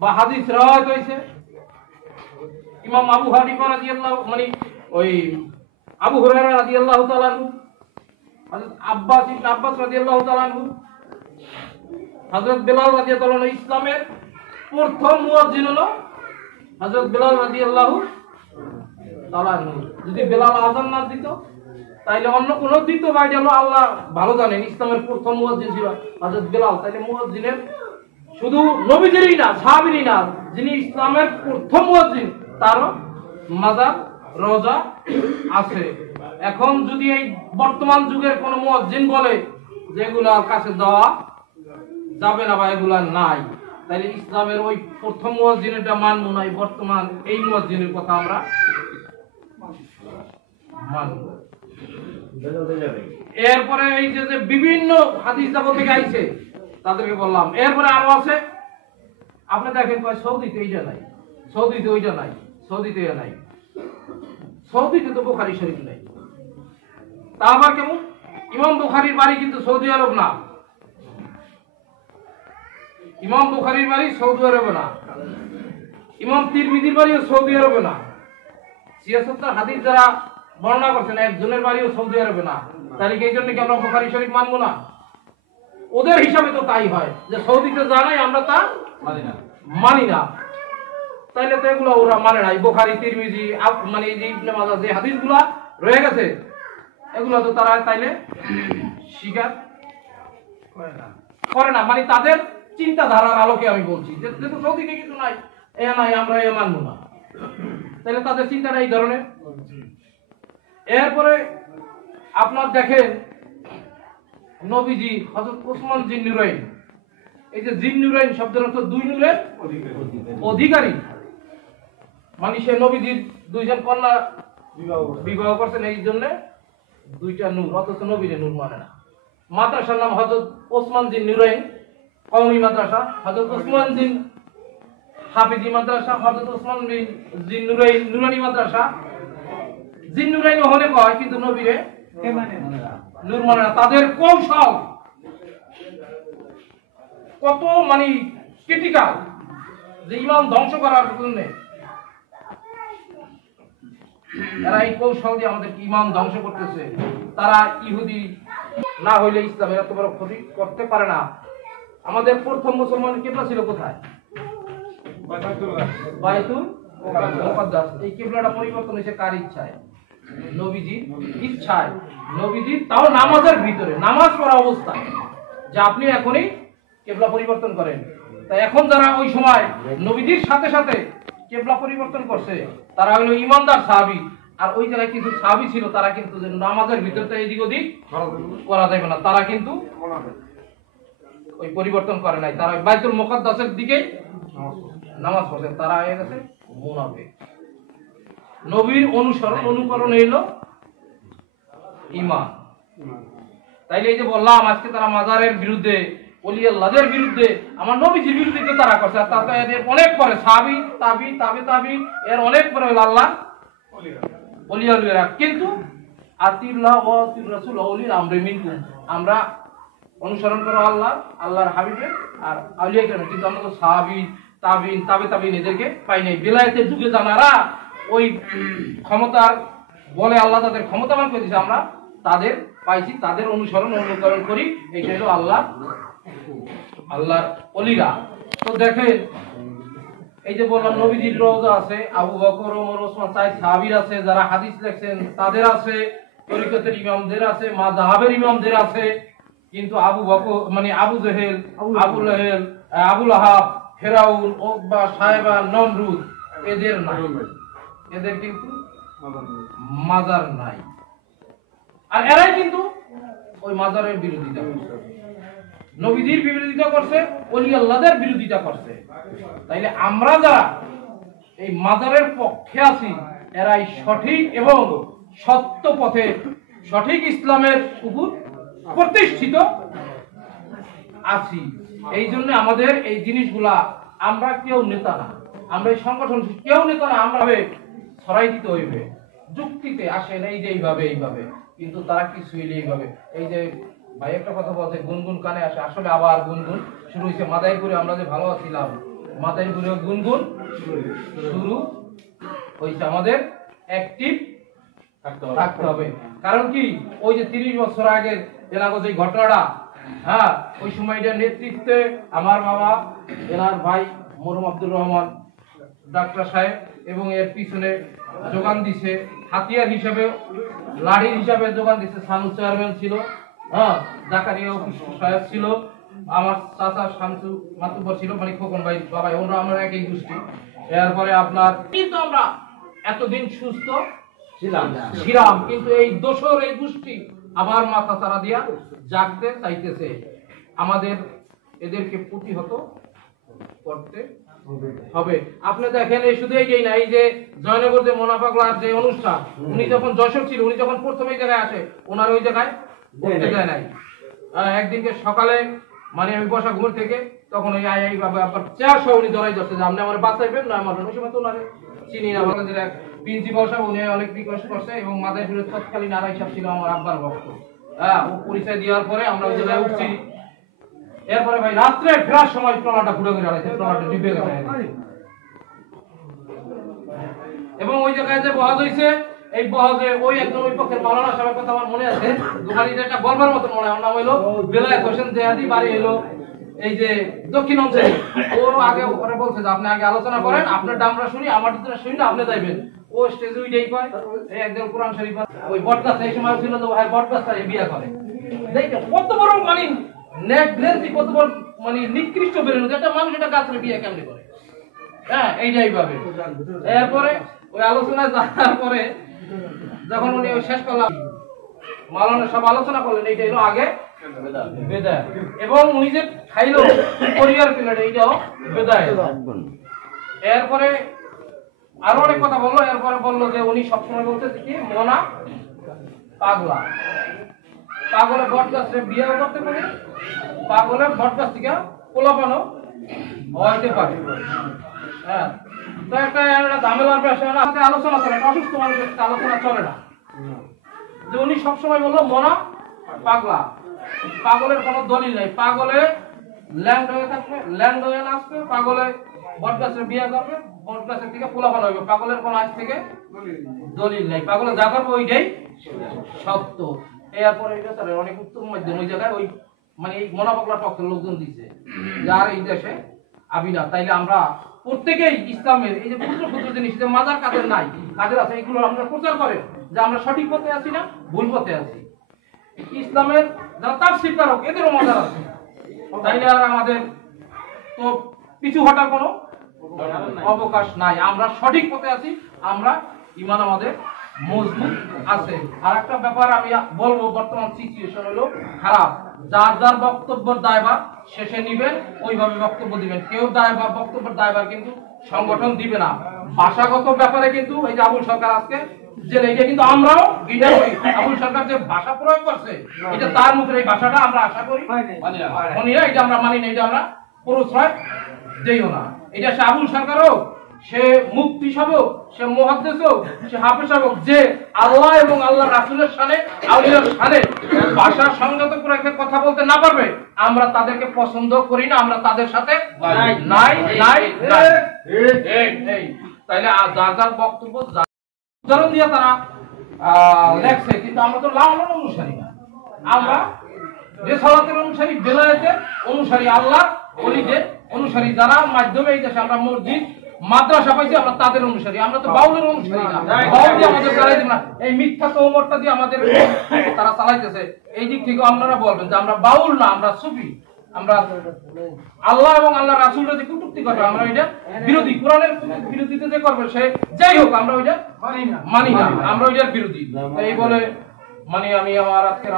বা হাদিস রাওয়ায়াত হয়েছে। ইমাম আবু হানিফা রাদিয়াল্লাহু ওই আবু হুরায়রা রাদিয়াল্লাহু তাআলা আনহু, হযরত আব্বাস ইবনে আব্বাস রাদিয়াল্লাহু তাআলা আনহু, হযরত বেলাল রাদিয়াল্লাহু আনহু। ইসলামের প্রথম মুয়াজ্জিন হলো হযরত বেলাল রাদিয়াল্লাহু তাআলা আনহু। যদি বেলাল আযান না দিত তাইলে অন্য কোন দিত বা এটা হলো আল্লাহ ভালো জানেন। ইসলামের প্রথম মুয়াজ্জিন ছিল হযরত বেলাল। তাইলে মুয়াজ্জিনের শুধু নবীদেরই না, সাহাবীরই না, যিনি ইসলামের প্রথম মুয়াজ্জিন তারও মাজার রওজা আছে। এখন যদি এই বর্তমান যুগের কোন মুয়াজ্জিন বলে যে এগুলার কাছে যাওয়া যাবে না বা এগুলা নাই, তাইলে ইসলামের ওই প্রথম মুয়াজ্জিনটা মানব না, বর্তমান এই মুয়াজ্জিনের কথা আমরা মানব। এরপরে এই যে বিভিন্ন হাদিস জগৎ থেকে আইছে তাদেরকে বললাম। এরপরে আরো আছে, আপনি দেখেন কয় সৌদিতে এইটা নাই, সৌদিতে ওইটা নাই, সৌদিতে এটা নাই, সৌদিতে তো বুখারী শরীফ নাই। তা আবার কেমন? ইমাম বুখারীর বাড়ি কিন্তু সৌদি আরব না, ইমাম বুখারীর বাড়ি সৌদি আরবে না, ইমাম তিরমিজির বাড়িও সৌদি আরবে না, ৭৬ হাদিস যারা বর্ণনা করছেন একজনের বাড়িও সৌদি আরবে না। তাহলে এই জন্য কি আমরা বুখারী শরীফ মানবো না? ওদের হিসাবে তো তাই হয় যে সৌদিতে জানাই আমরা তা মানি না। তাইলে তো এগুলো ওরা মানে নাই। বুখারী তিরমিজি এই যে ইবনে মাজাহ যে হাদিসগুলো রয়ে গেছে এগুলো তো তারা তাইলে স্বীকার করে না। তাদের চিন্তাধারার আলোকে আমি বলছি যে সৌদিতে কিছু নাই, এ নাই, আমরা এ মানবো না। তাহলে তাদের চিন্তাটা এই ধরনের। এরপরে আপনার দেখেন নবীজি হযরত ওসমান জিন্নুরাইন, এই যে জিন্নুরাইন শব্দের অর্থ দুই নূরের অধিকারী, সে নবীজির দুইজন কন্যা বিবাহ করছেন, এই জন্য দুইটা নূর, অথচ নবীরে নূর মানে না। মাদ্রাসার নাম হযরত ওসমান জিন্নুরাইন কওমি মাদ্রাসা, হযরত ওসমান জিন হাফিজি মাদ্রাসা, হযরত ওসমান জিন্নুরাইন নুরানি মাদ্রাসা। জিন্নুরাইন হলে কয় কিন্তু নবীরে নূর মানে না। তাদের কৌশল কত ক্রিটিক্যাল, যে ইমান ধ্বংস করার জন্য এরা এই কৌশল দিয়ে আমাদের ইমান ধ্বংস করতেছে। তারা ইহুদি না হইলে ইসলামের এত বড় ক্ষতি করতে পারে না। আমাদের প্রথম মুসলমান কিবলা ছিল কোথায়? বাইতুল মুকাদ্দাস। এই কিবলাটা পরিবর্তন হয়েছে কার ইচ্ছায়? নবীজির ইচ্ছায়। নবীজি তাও নামাজের ভিতরে, নামাজ পড়া অবস্থায়, যে আপনি এখনই কিবলা পরিবর্তন করেন। তাই এখন যারা ওই সময় নবীজির সাথে সাথে কিবলা পরিবর্তন করছে তারা হলো ইমানদার সাহাবী। আর ওই জায়গায় কিছু সাহাবী ছিল তারা কিন্তু নামাজের ভিতরটা এদিক ওদিক করা যাবে না, তারা কিন্তু ওই পরিবর্তন করে নাই। তারা বাইতুল মুকাদ্দাসের দিকে নামাজ পড়ছে। তারা হয়ে গেছে মুনাফিক। নবীর অনুকরণ হলো ঈমান। তাইলে এই যে বললাম আজকে তারা মাজারের বিরুদ্ধে, ওলি আল্লাহদের বিরুদ্ধে, আমার নবীজির বিরুদ্ধে তারা করছে। আর তাতে এদের অনেক পরে সাহাবী, তাবি এর অনেক পরে হলো আল্লাহ ওলি আউলিয়া। কিন্তু আতিউল্লাহ ওয়া আতিউর রাসূল ওয়া উলিল আমরি মিনকুম, আমরা অনুসরণ করো আল্লাহর হাবিবের আর আউলিয়া কেরাম। কিন্তু আমরা তো সাহাবী, তাবিন এদেরকে পাই নাই। বেলায়েতের যুগে জানারা ওই ক্ষমতার বলে আল্লাহ তাদের ক্ষমতাবান করে দিয়েছে, আমরা তাদের পাইছি, তাদের অনুকরণ করি। এইটা হলো আল্লাহর ওলিরা। তো দেখেন এই যে বললাম নবীজির রওজা আছে, আবু বকর, ওমর, ওসমান, সাহাবীর আছে, যারা হাদিস লেখছেন তাদের আছে, তরিকতের ইমামদের আছে, মাযহাবের ইমামদের আছে। কিন্তু আবু বকর আবু জেহেল, আবু লাহেল, আবু লাহাব, ফেরাউন, উকবা, সায়বা, নমরুদ এদের নাই, এদের কিন্তু মাজার নাই। আর এরাই কিন্তু ওই মাজারের বিরোধিতা করছে, নবীজির বিরোধিতা করছে, ওলি আল্লাহদের বিরোধিতা করছে। তাইলে আমরা যারা এই মাজারের পক্ষে আছি এরাই সঠিক এবং সত্য পথে, সঠিক ইসলামের উপর প্রতিষ্ঠিত আছি। এই জন্য আমাদের এই জিনিসগুলা, আমরা কেউ নেতা না, আমরা এই সংগঠন কেউ নেতা না, আমরা ছড়াই দিতে হইবে। যুক্তিতে আসেন এই যে এইভাবে, কিন্তু তারা কিছু হইলে এইভাবে। এই যে ভাই একটা কথা বলছে, গুনগুন কানে আসে, আসলে আবার গুনগুন শুরু হয়েছে। মাদারীপুরে আমরা যে ভালো ছিলাম, মাথায় ঘুরে গুনগুন শুরু হয়েছে। আমাদের অ্যাক্টিভ থাকতে হবে। কারণ কি ওই যে 30 বছর আগের এলাকার যে ঘটনাটা, হ্যাঁ, ওই সময়টার নেতৃত্বে আমার বাবা, এনার ভাই মরহুম আব্দুর রহমান ডাক্তার সাহেব, এবং এর পিছনে যোগান দিছে হাতিয়ার হিসাবে, লাড়ির হিসাবে যোগান দিছে সানু চেয়ারম্যান ছিল, হ্যাঁ, জাকারিয়া সাহেব ছিল, আমার চাচা শামসু মাতুব্বর ছিল, মানে খোকন ভাই বাবা, আমরা একই গোষ্ঠী। এরপরে আপনার কিন্তু আমরা এতদিন সুস্থ ছিলাম, কিন্তু এই দোসর এই গোষ্ঠী আবার মাথা চারা দিয়া জাগতে চাইতেছে। আমাদের এদেরকে প্রতিহত করতে হবে। আপনি দেখেন এই শুধু এই না, এই যে জয়নগর যে মোনাফাগলার যে অনুষ্ঠান, উনি যখন যশোর ছিল, উনি যখন প্রথম এই জায়গায় আসে, ওনার ওই জায়গায় বলতে যায় নাই। একদিনকে সকালে মানে আমি বসা ঘুম থেকে, তখন ওই আই বাবা আপনার চেয়ার সহ উনি ধরাই যাচ্ছে যে আপনি আমার বাঁচাইবেন না, আমার ওই সময় তো ওনারে চিনি না। আমাদের এক প্রিন্সিপাল সাহেব উনি অনেক রিকোয়েস্ট করছে, এবং মাদার বিরোধ তৎকালীন আড়াই সাহেব ছিল আমার আব্বার ভক্ত। হ্যাঁ, ও পরিচয় দেওয়ার পরে আমরা ওই জায়গায় উঠছি। এরপরে ভাই রাত্রে ফেরার সময় ট্রলাটা ঘুরে ঘুরে আড়াইছে, ট্রলাটা ডুবে গেছে, এবং ওই জায়গায় যে বহাজ হয়েছে, এই বহাজে ওই একদম ওই পক্ষের মাওলানা সাহেবের কথা আমার মনে আছে, দোকানিটা একটা বলবার মতন মনে হয়, ওর নাম হইলো বেলায়েত হোসেন জেহাদি, বাড়ি হইলো এই যে দক্ষিণ অঞ্চলে। ও আগে ওরা বলছে যে আপনি আগে আলোচনা করেন, আপনার ডামরা শুনি, আমার দিকটা শুনি না, আপনি যাইবেন। ও স্টেজে উঠেই কয় এই একজন কোরআন শরীফ ওই বটগাছ এই সময় ছিল তো ভাই বটগাছটা বিয়ে করে। দেখেন কত বড় মানে নেগলেন্সি, কত বড় মানে নিকৃষ্ট বেরোনো একটা মানুষ এটা গাছের বিয়ে কেমনে করে। হ্যাঁ, এইটাই ভাবে। এরপরে ওই আলোচনা যাওয়ার পরে যখন উনি ওই শেষ করলাম, মাওলানা সব আলোচনা করলেন, এইটা হলো আগে বেদায়, এবং উনি যে খাইলো পরিবার প্লেট, এইটাও বেদায়। এরপরে আরো অনেক কথা বললো। এরপরে বললো যে উনি সবসময় বলতে কি মোনা পাগলা, পাগলে বট গাছে বিয়েও করতে পারে, পাগলে বট গাছ থেকে পোলাপানো হইতে পারে। হ্যাঁ, তো একটা ঝামেলার বিষয় আলোচনা করে, অসুস্থ মানুষের আলোচনা চলে না। যে উনি সবসময় বললো মোনা পাগলা, পাগলের কোনো দলিল নেই, পাগলে ল্যান্ড হয়ে থাকবে, ল্যান্ড হয়ে আসবে, পাগলে বট গাছের বিয়ে করবে, বট গাছের থেকে পোলাপান হইবে, পাগলের কোনো আজ থেকে দলিল নেই, পাগলে যা করবে ওইটাই সত্য। এরপরে এটা তাহলে অনেক উত্তম মাধ্যম ওই জায়গায় ওই মানে এই মোনা পাগলার পক্ষের লোকজন দিচ্ছে, যার এই দেশে আবিনা। তাইলে আমরা প্রত্যেকেই ইসলামের এই যে ক্ষুদ্র ক্ষুদ্র জিনিস যে মাজার কাদের নাই, কাদের আছে, এগুলো আমরা প্রচার করে যে আমরা সঠিক পথে আছি না ভুল পথে আছি। ইসলামের যারা তাফসীর কারক এদেরও মাজার আছে, তাইলে আর আমাদের তো পিছু হটার কোনো অবকাশ নাই। আমরা সঠিক পথে আছি, আমরা ঈমান আমাদের মজবুত আছে। আর একটা ব্যাপার আমি বলবো, বর্তমান সিচুয়েশন হলো খারাপ। যার যার বক্তব্যের দায়ভার শেষে নিবেন, ওইভাবে বক্তব্য দিবেন। কেউ দায়ভার বক্তব্যের দায়ভার কিন্তু সংগঠন দিবে না। ভাষাগত ব্যাপারে কিন্তু এই যে আবুল সরকার আজকে যে এটা কিন্তু আমরাও ঘৃণা করি। আবুল সরকার যে ভাষা প্রয়োগ করছে, এটা তার মুখের এই ভাষাটা আমরা আশা করি মানি না, এটা আমরা মানি না, এটা আমরা প্রশ্রয় দেইও না। এটা সে আবুল সরকারও, সে মুফতি সাহেব, সে মুহাদ্দিস হোক, সে হাফেজ হোক, যে আল্লাহ এবং আল্লাহ রাসূলের শানে, আউলিয়ার শানে ভাষা সংযত করে কথা বলতে না পারবে, আমরা তাদেরকে পছন্দ করি না, আমরা তাদের সাথে নাই নাই নাই। এই তাইলে যার যার বক্তব্য উদাহরণ দিয়ে তারা লেখছে, কিন্তু আমরা তো লাউলার অনুসারী না, আমরা রিসালাতের অনুসারী, বেলায়েতের অনুসারী, আল্লাহ ওলিদের অনুসারী, যারা মাধ্যমে এই দেশে আমরা মসজিদ মাদ্রাসা পাইছি, আমরা তাদের অনুসারী। আমরা তো বাউলের অনুসারী না, বাউল দিয়ে আমাদের চালাই দিব না। এই মিথ্যা তহমতটা দিয়ে আমাদের তারা চালাইতেছে। এই দিক থেকে আপনারা বলবেন যে আমরা বাউল না, আমরা সুফি, আমরা আল্লাহ এবং আল্লাহ রাসূলের যে কটূক্তি করবে আমরা এটা বিরোধী, কোরআনের বিরোধিতা যে করবে সে যাই হোক আমরা ওইটা মানি না, আমরা ওইটার বিরোধী। এই বলে মানে আমি আমার আজকের